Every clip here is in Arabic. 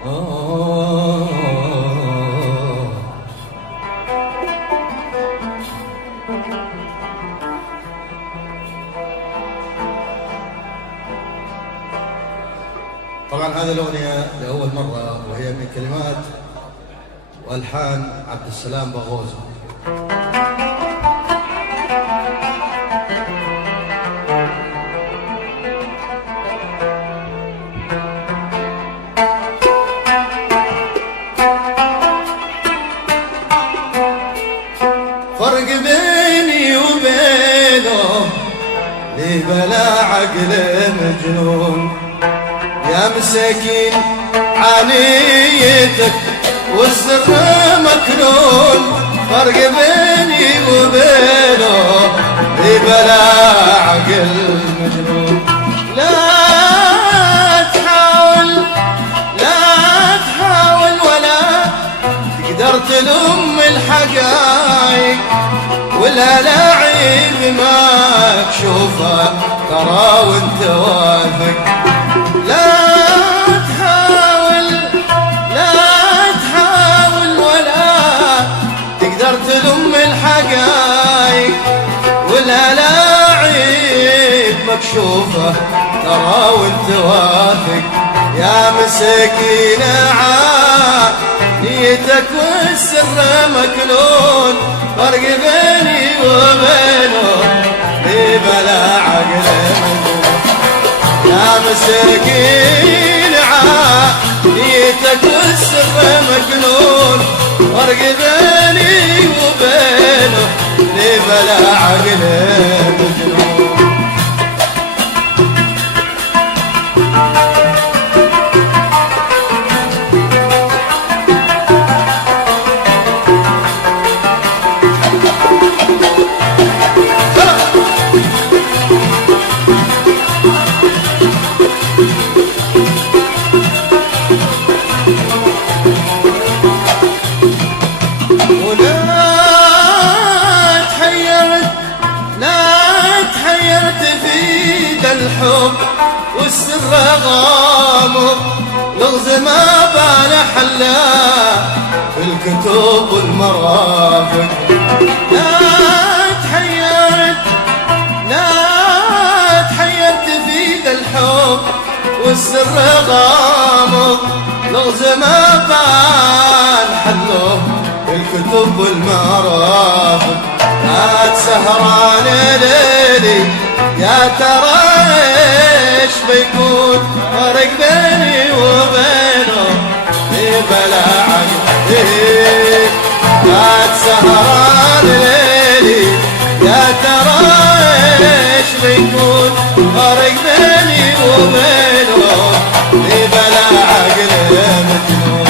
طبعا هذه الأغنية لأول مرة، وهي من كلمات وألحان عبد السلام بغوزي. فرق بيني وبينه ليه بلا عقل مجنون، يا مساكين عانيتك والسر مكنون. فرق بيني وبينه ليه بلا عقل مجنون. لا تحاول ولا تقدر تلوم الحقايق، ولا لعيب ما تشوفه ترى وانت واثق. لا تحاول ولا تقدر تلوم الحقايق، ولا لعيب مكشوفه ترى وانت واثق. يا مسكين نيتك والسر مكنون. فرق بيني وبينه ليه بلا عقل مجنون، يا مسكين نيتك والسر مكنون. فرق بيني وبينه ليه بلا عقل مجنون. الحب والسر غامض، لغز ما بان حلا في الكتب والمرافق. لا تحيرت في ذا الحب والسر غامض، لغز ما بان حله في الكتب والمرافق. لا تسهران ليلي يا ترى ايش بيكون، فرق بيني وبينه ليه بلا عقل. لا تسهران ليلي يا ترى ايش بيكون، فرق بيني وبينه ليه بلا عقل مجنون.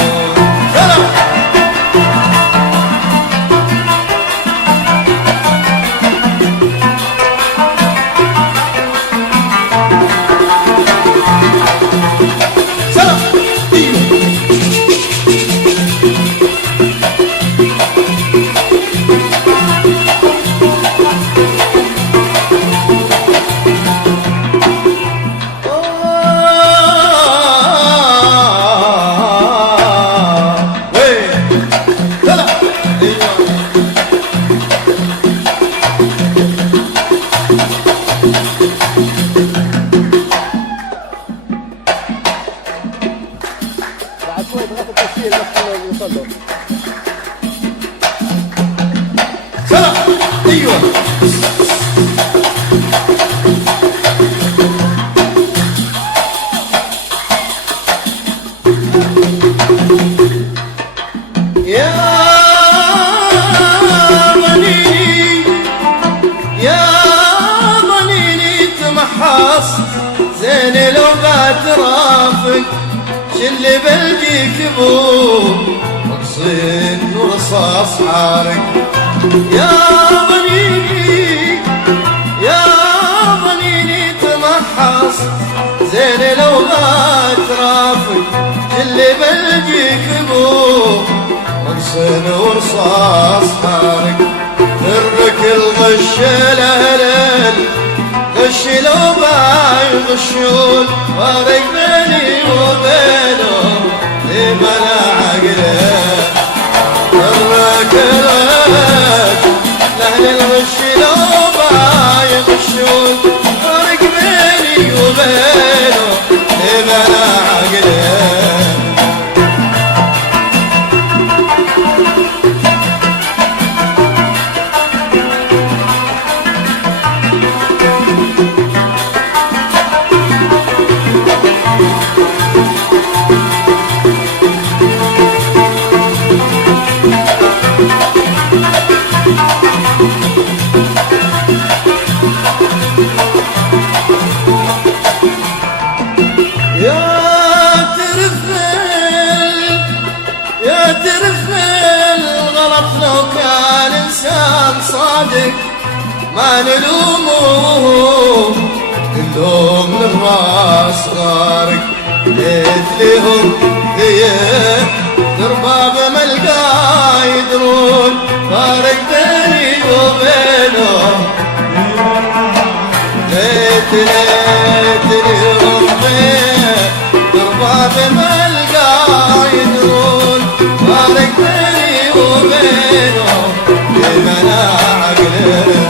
ايوه يا ضنيني تمحص زين لو بترافق، شل بلجيك بو مقصد ورصاص حارق. يا ضنيني تمحص زين لو بترافق، شل بلجيك بو مقصد ورصاص حارق. ترك الغش الهلال غش لو باي غشون، فارق بيني وبينه بلا عقله الركلات لأهل الغش لو ما يغشون فرق بيني وبينه بلا عقله لو كان إنسان صادق ما نلومه اللوم للراس غارق ليت لهم هي درباب ملقا يدرون فارق بيني وبينهم ليت لهم هي درباب ملقا يدرون فارق بيني وبينهم بمنع عقل الجنون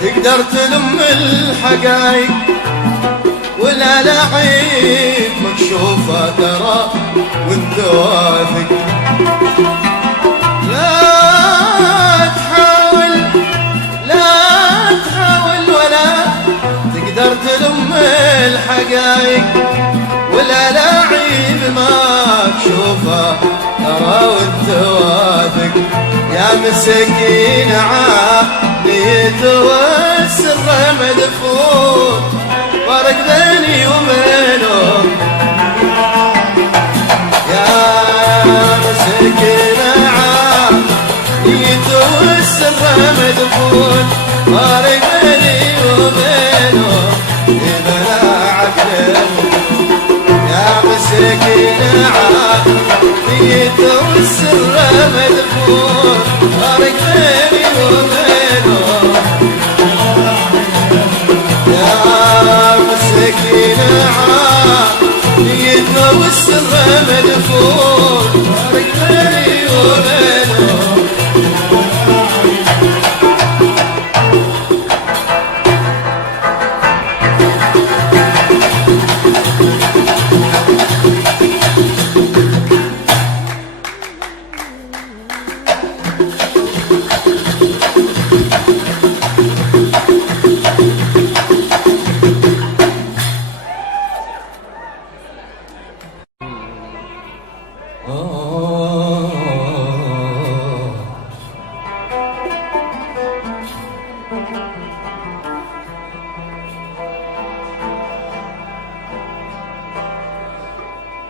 تقدر تلم الحقايق ولا لعيب مكشوفة ترى وانت واثق لا تحاول ولا تقدر تلم الحقايق ولا لعيب مكشوفة ترى وانت واثق يا مسكين عقليت والسر مدفون فرق بيني وبينهم يا مسكين عقليت والسر مدفون فرق بيني وبينهم بلا عقل يا مسكين عقليت والسر مدفون فرق بيني وبينهم يا مسكين عقليت والسر مدفون فرق بيني وبينهم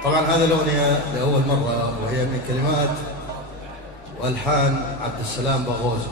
طبعا هذه الأغنية لأول مرة وهي من كلمات وألحان عبد السلام باغوزي.